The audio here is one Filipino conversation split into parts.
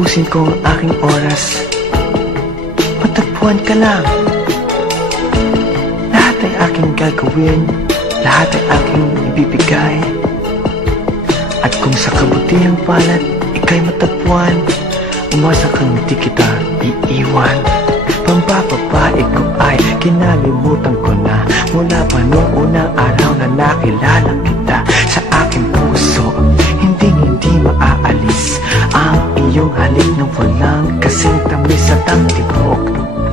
Uubusin ko ang aking oras, matagpuan ka lang. Lahat ay aking gagawin, lahat ay aking ibibigay. At kung sa kabutihang palad ika'y matagpuan, umasa kang di kita iiwan. Pambababae ko ay kinalimutan ko na, mula pa noong unang araw na nakilala kita. Sa aking puso, hindi maaalis ang iyong halik na walang kasing tamis at ang tibok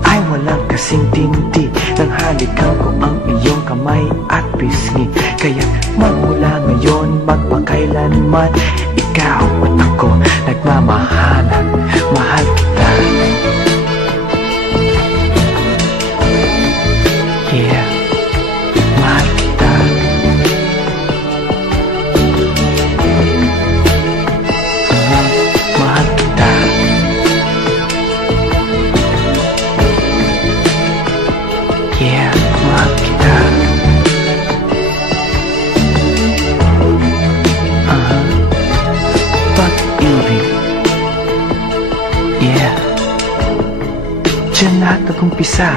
ay walang kasing tindi ng halikan ko ang iyong kamay at pisngi. Kaya magmula ngayon, magpakailanman, ikaw at ako nagmamahalan. Mahal kita. Yeah, mahal kita. Mahal kita. Yeah, mahal kita. Pag-ibig. Yeah. Diyan lahat nag-umpisa.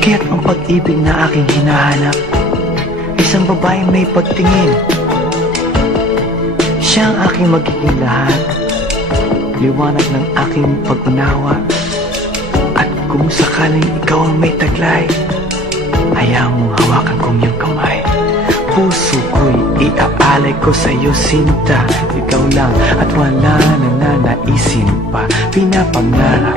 Kaya't ang pag-ibig na aking hinahanap, isang babaeng may pagtingin. Siya ang aking magiging lahat, liwanag ng aking pag-unawa. At kung sakaling ikaw ang may taglay, hayaan mong hawakan kong iyong kamay. Puso ko'y iaalay ko sa'yo, sinta. Ikaw lang at wala nang nanaisin pa. Pinapangarap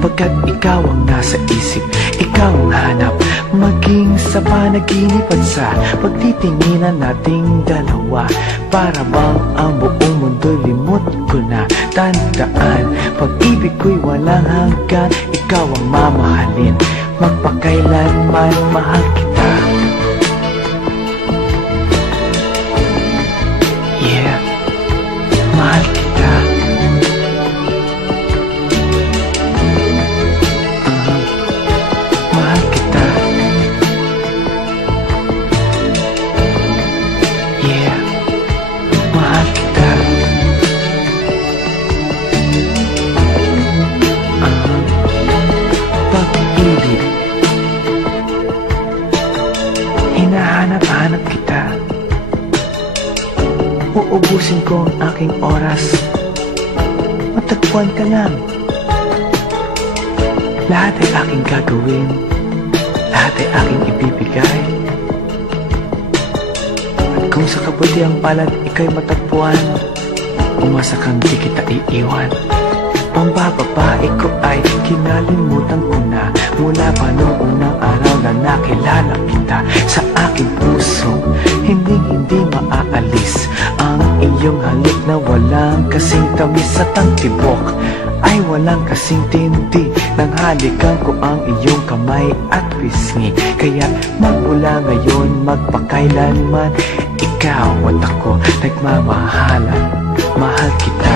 pagkat ikaw ang nasa isip, ikaw ang hanap, maging sa panaginip at sa pagtitinginan nating dalawa. Para bang ang buong mundo limot ko na. Tandaan, pag-ibig ko'y walang hanggan, ikaw ang mamahalin, magpakailanman mahal kita. Yeah, mahal kita. Mahal kita. Yeah, mahal kita. Pag-ibig, hinahanap-hanap kita. Uubusin ko ang aking oras, matagpuan ka lang. Lahat ay aking gagawin, lahat ay aking ibibigay. At kung sa kabutihang palad ika'y matagpuan, umasa kang di kita iiwan. Pambababae ko ay kinalimutan ko na, mula pa noong unang araw na nakilala kita. Sa aking puso, hindi maaalis ang iyong halik na walang kasing tamis at ang tibok ay walang kasing tindi ng halikan ko ang iyong kamay at pisngi. Kaya magmula ngayon, magpakailanman, ikaw at ako nagmamahalan. Mahal kita.